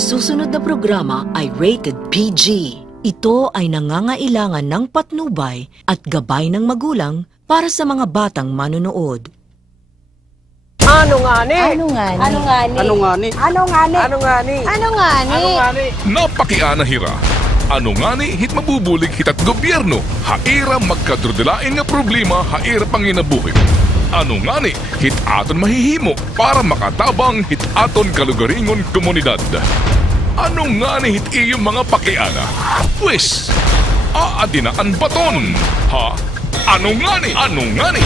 susunod na programa ay rated PG. Ito ay nangangailangan ng patnubay at gabay ng magulang para sa mga batang manonood. Ano nga ni? Ano nga ni? Ano nga ni? Ano nga ni? Ano nga ni? Ano nga ni? Ano nga ni? Ano nga ni? Napakiana hira. Ano nga ni hit mabubulig hitat gobyerno, haira magkadrudelain nga problema, haira panginabuhit. Ano nga ni hit aton mahihimo para makatabang hit aton kalugaringon komunidad. Ano nga ni hit iyong mga pakiana? Wis, aadinaan baton. Ha? Ano nga ni? Ano nga ni?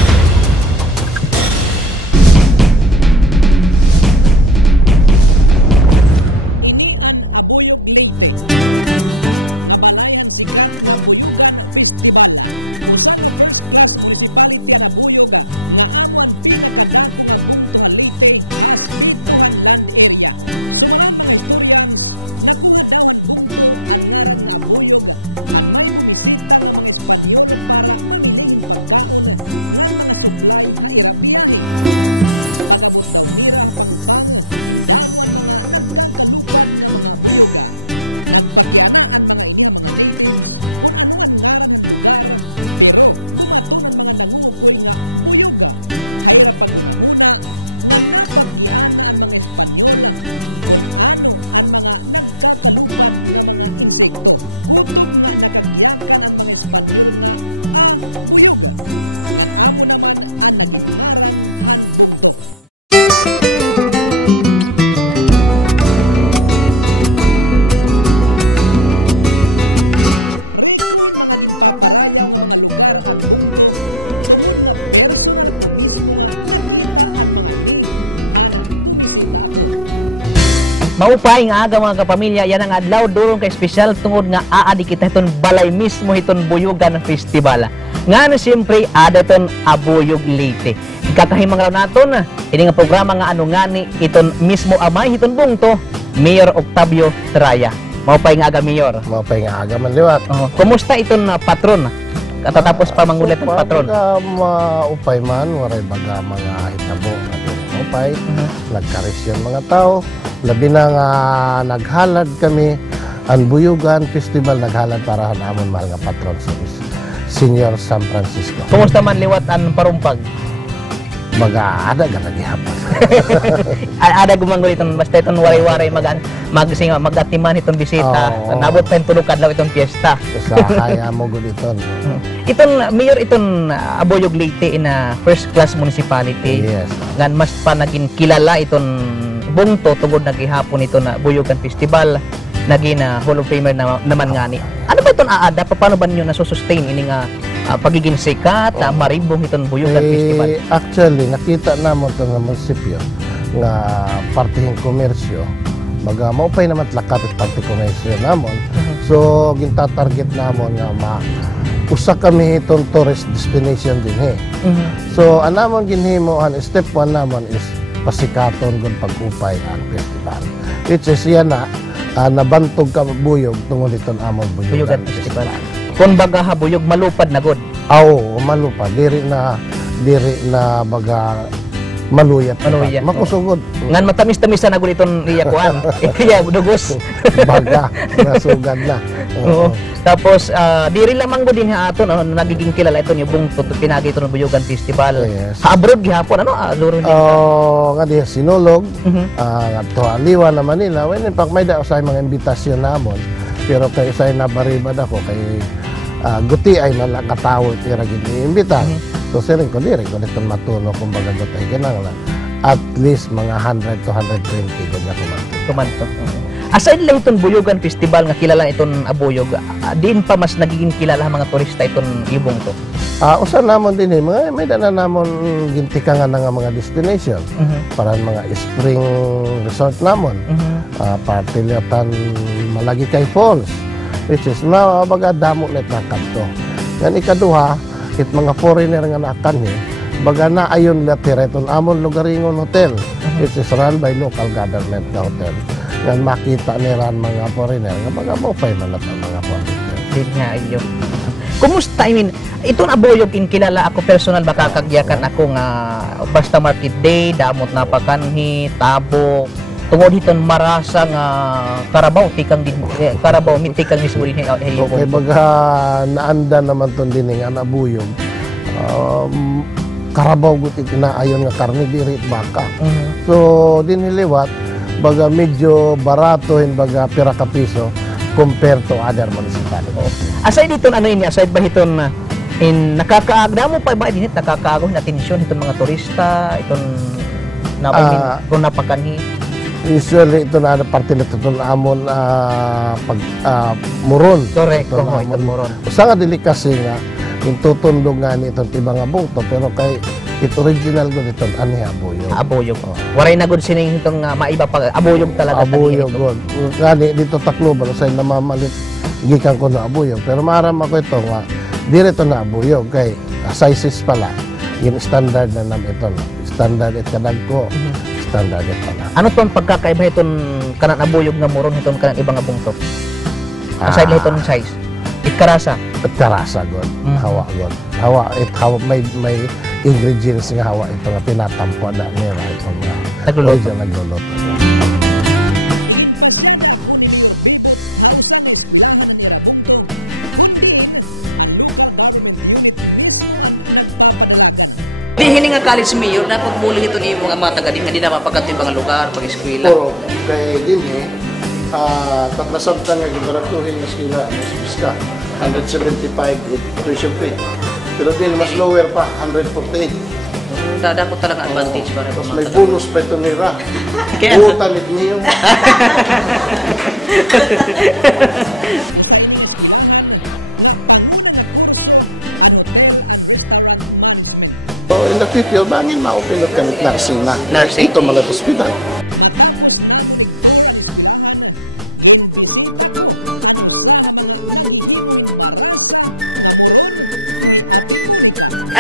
Maupay nga aga mga kapamilya, yan ang adlaw durong kay espesyal tungod nga aadi kita iton balay mismo iton Buyugan Festival. Nga na siyempre ada iton Abuyog Leyte. Ikatahimang raw naton, ini nga programa nga ano nga ni iton mismo amay iton bungto, Mayor Octavio Traya. Maupay nga aga Mayor. Maupay nga aga man liwat. Kumusta iton patron? Katatapos pa mangulit ang patron. Maupay man, waray baga mga hitabo natin maupay. Nagkaris yun mga tao. Labi na nga naghalad kami ang Buyugan Festival, naghalad para namon mahal nga patron sa Senior San Francisco. Kumusta man liwat ang parumpag? Baga ada ka nagihapon. Ada gumanggol itong basta itong waray-waray mag-atiman itong bisita. Nabot pa yung tulukan daw itong piyesta. Sa kaya mo gud iton. Itong Mayor itong Abuyog Leyte in a first class municipality. Yes. Ngan mas pa naging kilala itong bungto tungod nagihapon ito na Buyugan Festival, naging Hall of Famer naman nga ni. Ano ba itong aada? Paano ba ninyo nasusustain ini nga pagiging sikat, maribong itong Buyugan Festival? Actually, nakita namon ito nga munisipyo nga partihing komersyo. Baga, maupay naman lakat at party komersyo namon. So, ginta-target namon nga usa kami itong tourist destination din So, anamon ginhimo, step 1 namon is pasikaton kung pag-upay ang festival. Which is yan na, nabantog ka buyog tungod itong among Buyugan Festival. Kung baga habuyog, malupad na god. Oo, malupad. Diri na baga maluyat. Makusugod. Ngan matamis-tamis na nagod itong iyakuan. Iya, dugos. Baga, nasugad na. Oo. Tapos, diri lamang din ha aton, nagiging kilala ito yung bungto, pinagi ito ng Buyugan Festival. Yes. Abroad gihapon, ano? Nga di, sinulog, to Aliwa na Manila, when in fact, may daw sa mga imbitasyon namon, pero kay isa'y nabaribad ako, kay guti ay nakatawid, iragin ni-imbita. So, siring ko, diri ko nitong matuno, kung baga guti, ganang lang. At least, mga 100 to 120 ko niya kumanto. Aside lang itong Buyugan Festival nga kilala itong Abuyog, din pa mas nagiging kilala mga turista itong ibong to? Usa namon din may dana namon gintikangan nga mga destination para mga spring resort namon. Partilatan Malagi Kay Falls, which is na baga damo net nakanto. Yan ikaduha, it mga foreigner nga nakan baga na ayon latireton amon lugaringon hotel, which is run by local government na hotel. Yan makita niran mga foreigner nga baga mo pay man ang mga foreigner. Din nga iyo. Kumusta? I mean, itong Abuyog kilala ako personal, baka kagyakan ako nga basta market day, damot na pakanhi, tabo, tungod hiton marasa nga Carabao tikang din Carabao min tikang mismo din Okay, baga naanda naman ton din nga nabuyog. Carabao gut itinaayon nga karne diri baka. So din hiliwat baga medyo barato hin baga pira ka piso compared to other municipalities. Aside dito ano ini aside ba hiton in nakakaagda mo pa ba dinit nakakaagos na atensyon itong mga turista iton na kung napakanhi. Usually ito na parte na ito amon pag muron. Correct, ito muron. Usa nga dili kasi nga yung tutundog nga ni itong tiba nga bungto pero kay it original ko dito ani abuyog. Abuyog. Waray na gud sining itong maiba pa abuyog talaga. Abuyog gud. Gani dito Tacloban say namamalit gikan ko na abuyog pero maram ako ito nga direto na abuyog kay sizes pala yung standard na nam ito. Standard it kadag ko. Standard it pala. Ano tong pagkakaiba iton kanan abuyog nga muron iton kanan ibang bungtok? Aside lang iton size. Itkarasa. Itkarasa god. Hawa god. Hawa may ingredients nga hawa ito nga tinatampo na nila ito nga nagluluto. Hini nga college mayor dapat bulong ito ni mga taga din hindi na mapagkat ibang lugar pag eskwela. Pero kay din tatlasabtan nga gibaratuhin nga eskwela mas biska 175 tuition fee. Pero din mas lower pa 148. Dadako talaga advantage para Tapos may bonus pa ito nila. Kaya Utanit niyo. So in the future, bangin ma-open up kami nursing na. Nursing? Ito mga hospital.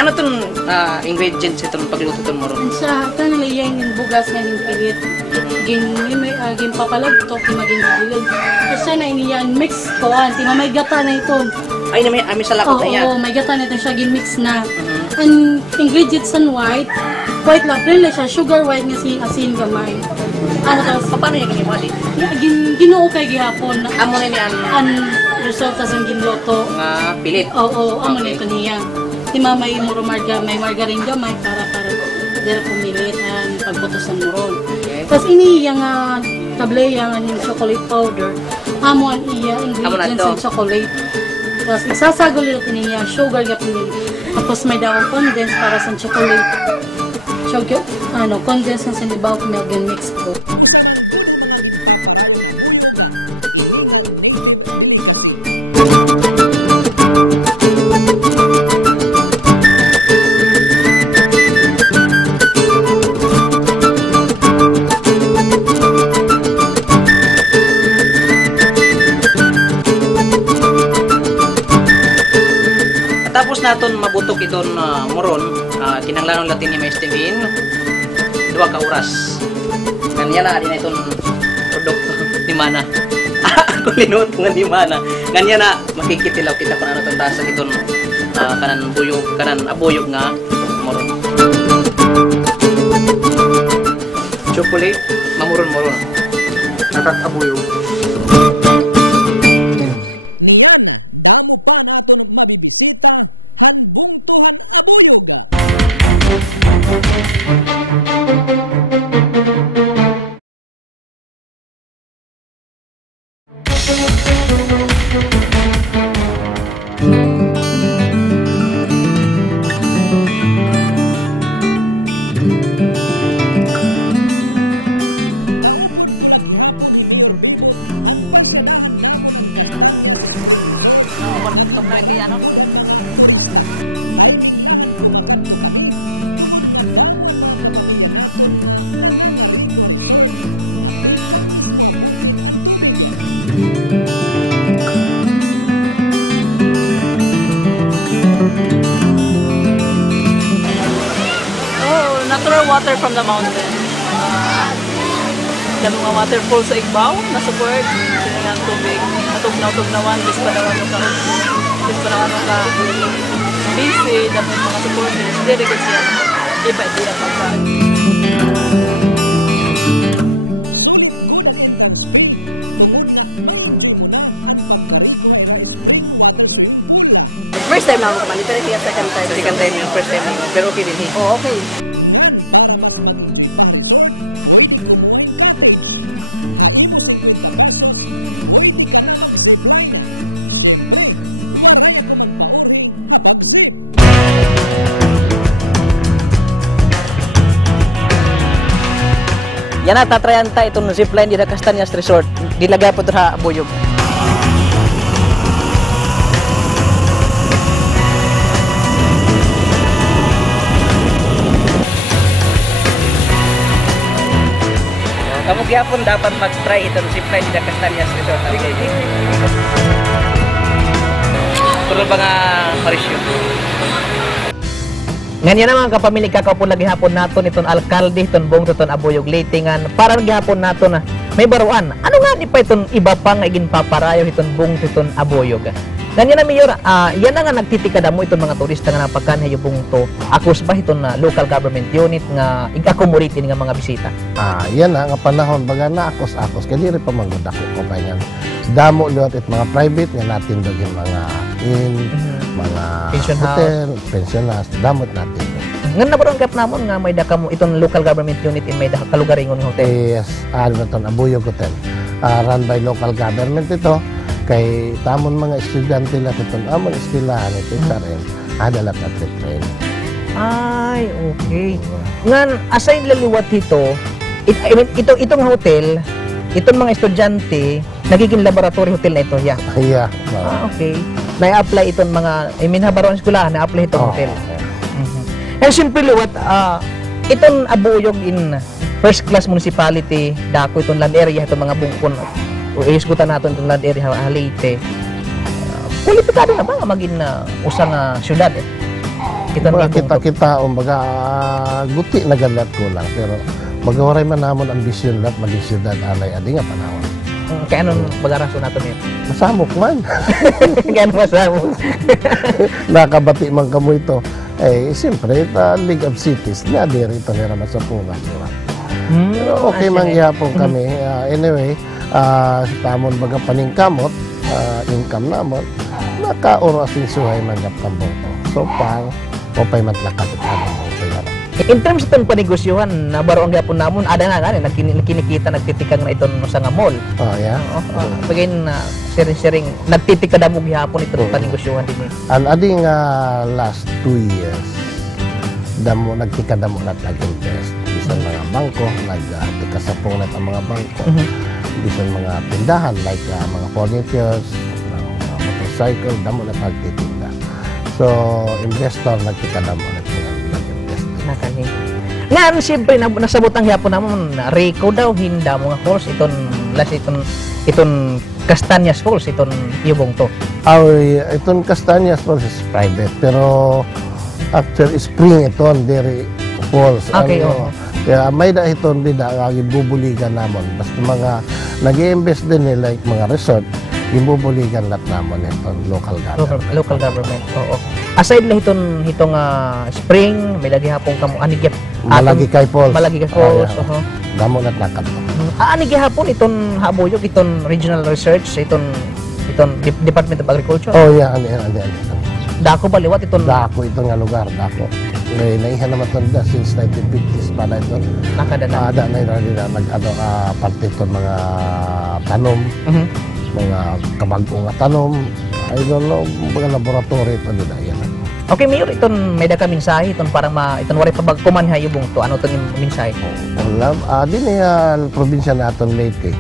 ano tong ingredients itong pagluto itong moron? Sa kanila yung bugas nga yung pilit. Gin papalagtok, maging pilit. Kasi na iniyan mix ko, anti may gata na ito. Ay, may salakot na yan. Oo, may gata na ito siya, gin mix na. Ang ingredients ang white lang, plain lang siya, sugar white nga asin gamay. Ano tapos, Paano yung kanimo di? ginuo kay gihapon. Amo na niyan Ang resulta sa ginloto. nga pilit. Oo, amo na ito niya. Di may may margarine gamay para dira pumilit ang pagbutos ng muron. Tapos ini yung tableya ng chocolate powder. Amo ang iya ingredients ng chocolate. Tapos isasagol nila niya sugar gapin. Tapos may daw condense para sa chocolate. Condense ng sinibaw milk and mix ko. Tapos naton mabutok iton moron, kinanglanon natin ni Maestivin 2 ka oras. Kanya na din iton produkto ni Mana. Ako linuot nga ni Mana. Kanya na makikitilaw kita kung ano tong tasa iton kanan abuyog nga moron. Chocolate mamuron-muron. Nakakabuyog. Natural water from the mountain. Dami mga waterfall sa Igbaw na support. Sila nga ang tubig. Natugnaw-tugnawan. Bis pa naman ka busy. Dami mga supporters. Very good siya. Iba, di na pagkain. First time na ako kapali, pero hindi second time. Second time yung first time yun. Pero okay din eh. Oh, okay. Yan na, tatrayan ta itong zipline di na Castañas Resort. Dilagay po sa Buyog. Kamu gyapon dapat mag-try itong zipline di na Castañas Resort. Puro ba nga Mauricio? Ngayon naman kapamilya kakaupo lagi hapon naton itong alkalde itong buong itong Abuyog Leyte nga para gihapon naton na may baruan. Ano nga di pa itong iba pa nga ginpaparayo itong buong itong Abuyog. Ganyan na mayor, yan na nga nagtitikada mo itong mga turista nga napagkan yung buong to. Akos ba itong local government unit nga ig-accommodate nga mga bisita? Yan na nga panahon baga na akos-akos kaya di rin pa manggod ako ko kaya damo liwat it mga private nga natin dogin mga mga Pension hotel, pension house, damot natin. Ngan na barang kap namon nga may daka mo itong local government unit in may daka kalugaringon nga hotel. Yes, ano to Abuyog Hotel. Run by local government ito. Kay tamon mga estudyante lang itong amon eskwelahan ito rin. Adalat at train. Ay, okay. Ngan aside laliwat ito, itong hotel, itong mga estudyante, nagiging laboratory hotel na ito, yeah. Yeah. Okay. Na-apply itong mga, habaron eskwelahan, na-apply itong hotel. And simply liwat, itong Abuyog in first class municipality, dako itong land area, itong mga bungkon, o isgutan natin itong land area Leyte. Kwalipikado na ba nga maging usang syudad? Kita baga guti na galat ko lang pero magawaray man namon ambisyon lat maging syudad alay adi nga panahon. Kaya anong bagaraso nato yun? Masamok man. Kaya anong masamok? Nakabati man kamo ito. Eh, siyempre, League of Cities, na di rin ito nila masapungan. Pero okay mangyapon kami. Anyway, tamon baga paningkamot, income namon, naka-orasing suhay manggap-kambong ko. So, pang, opay matlakat at habang opay. In terms itong panegosyohan, nabaro ang gapon namon, ada nga nga, nakinikita, nagtitikang na ito sa nga mall. Oh, yeah? Pagin, sharing, nagtitika na mo gihapon itong panegosyohan din. Ang ading last 2 years, nagtika damo na nag-invest. Bisan mga bangko, nagtika sa pungat ang mga bangko. Bisan mga tindahan, like mga furnitures, mga motorcycle, damo na nagtitinda. So, investor, nagtika damo na nakani. Nga, siyempre, nasabot ang yapon naman, Rico daw, hinda mga falls, itong Castañas Falls, itong yubong to. Itong Castañas Falls is private, pero actually, spring ito, dairy falls. Okay, Kaya may da itong bubuligan namon. Basta mga nag-i-invest din nila, like mga resort, ibubuligan lahat namon itong local government. Local government, oo. Aside lang itong spring, may lagi hapong kamo anigip. Malagi kay Falls. Malagi kay Falls, oo. Damo na nakat. Anigi hapon itong Abuyog, itong regional research, itong Department of Agriculture. Oh, yeah, ano. Dako ba liwat itong Dako ito nga lugar, dako. May naihan naman ito na since 1950s pa na ito. nakadala. Ada na yun parte ito mga tanom, mga kabagong nga tanom. I don't know, mga laboratory ito nila yan. Okay, Mayor, itong may daga mensahe, itong parang itong waray pabagkuman ha yung to. Ano itong mensahe? Wala, di na yan, probinsya natin Leyte.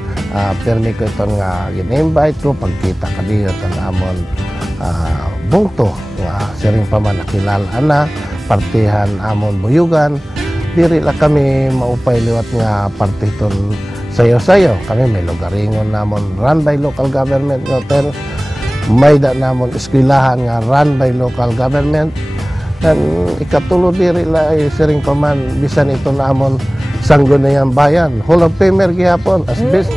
Permi ko ito nga, gina-invite ko, pagkita ka diyo, amon bungto, siring pa man nakilala na, partihan amon buyugan. Diri lang kami maupay liwat nga parte itong sayo-sayo. Kami may lugaringon namon, run by local government hotel. May da namon eskwelahan nga run by local government. Dan ikatulo diri la ay siring paman bisan ito namon Sangguniang Bayan. Hall of Famer gihapon as best.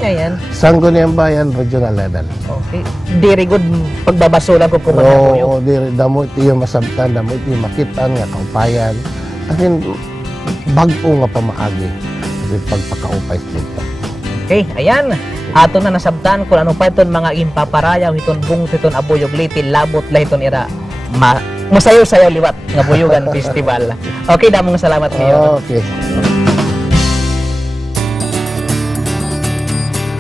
Sangguniang Bayan regional level. Okay. Diri good pagbabasura ko kuman na Oo, diri damo ito yung masabtan, damo ito yung makitaan nga kaupayan. Asin bag-o nga pamaagi kasi pagpakaupay dito. Okay, ayan. Ato na nasabtan kung ano pa iton mga impaparayaw iton bung iton Abuyog Leyte labot la iton ira musayo-sayo liwat nga Buyogan Festival. Okay, damong salamat Mayor. Okay.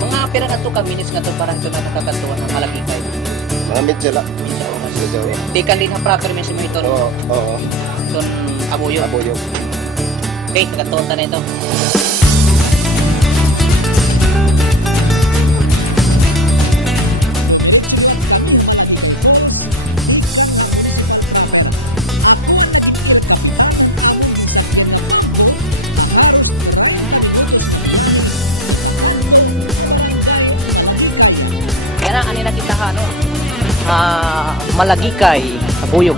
Mga pira na to ka minutes nga to parang to na kakatuan ng malaki kayo. Mga medyo lang. Di kan din ha proper men mo ito. Oo. Don abuyog. Okay, kakatuan na ito. Ani na kita ano malagikay abuyog.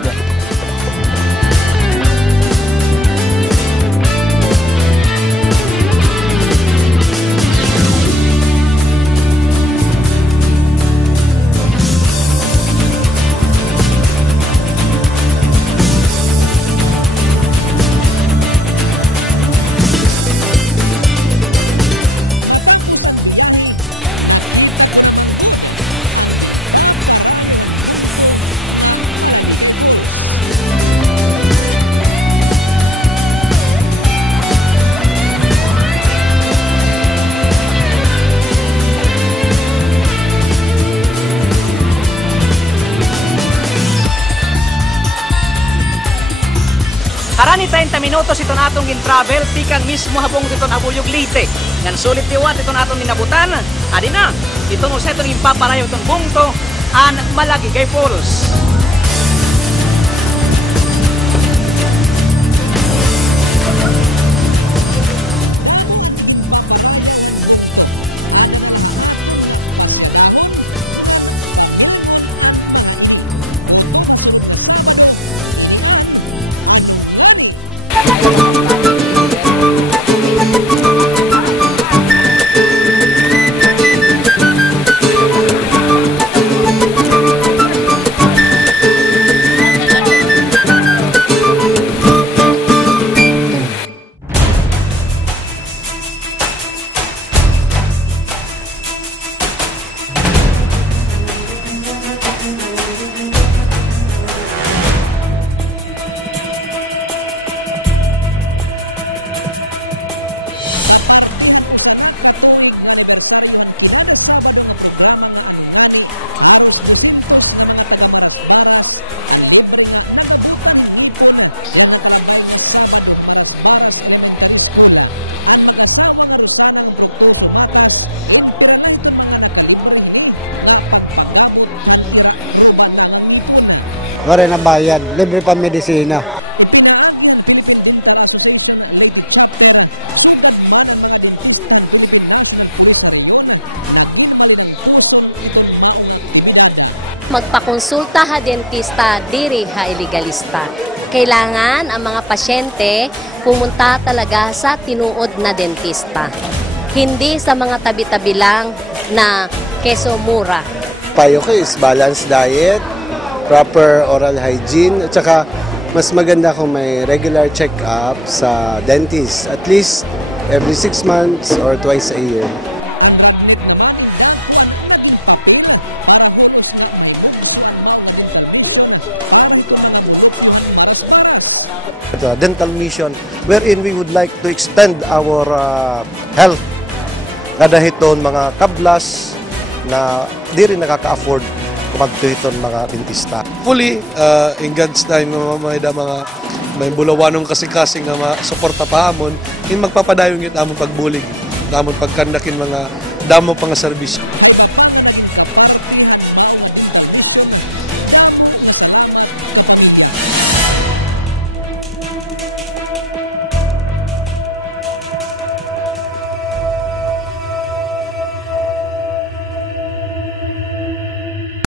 Harani 30 minutos ito natong gin-travel, tikan mismo habong ito abuyog Leyte. Ngan sulit liwat ito natong ninabutan. Adi na, ito no sa itong impaparayo itong bungto, an Malagikay Falls. Wala na bayad, libre pa medisina. Magpakonsulta ha dentista, diri ha iligalista. Kailangan ang mga pasyente pumunta talaga sa tinuod na dentista. Hindi sa mga tabi-tabi lang na keso mura. Payo ko is balanced diet, proper oral hygiene, at saka mas maganda kung may regular check-up sa dentist, at least every 6 months or twice a year. The dental mission wherein we would like to extend our health kadahiton mga kablas na di rin nakaka-afford kumagtuhiton mga dentista. Fully, in God's time, may bulawanong kasing-kasing nga suporta pa amon, in magpapadayong yun amon pagbulig, amon pagkandakin mga damo pang serbisyo.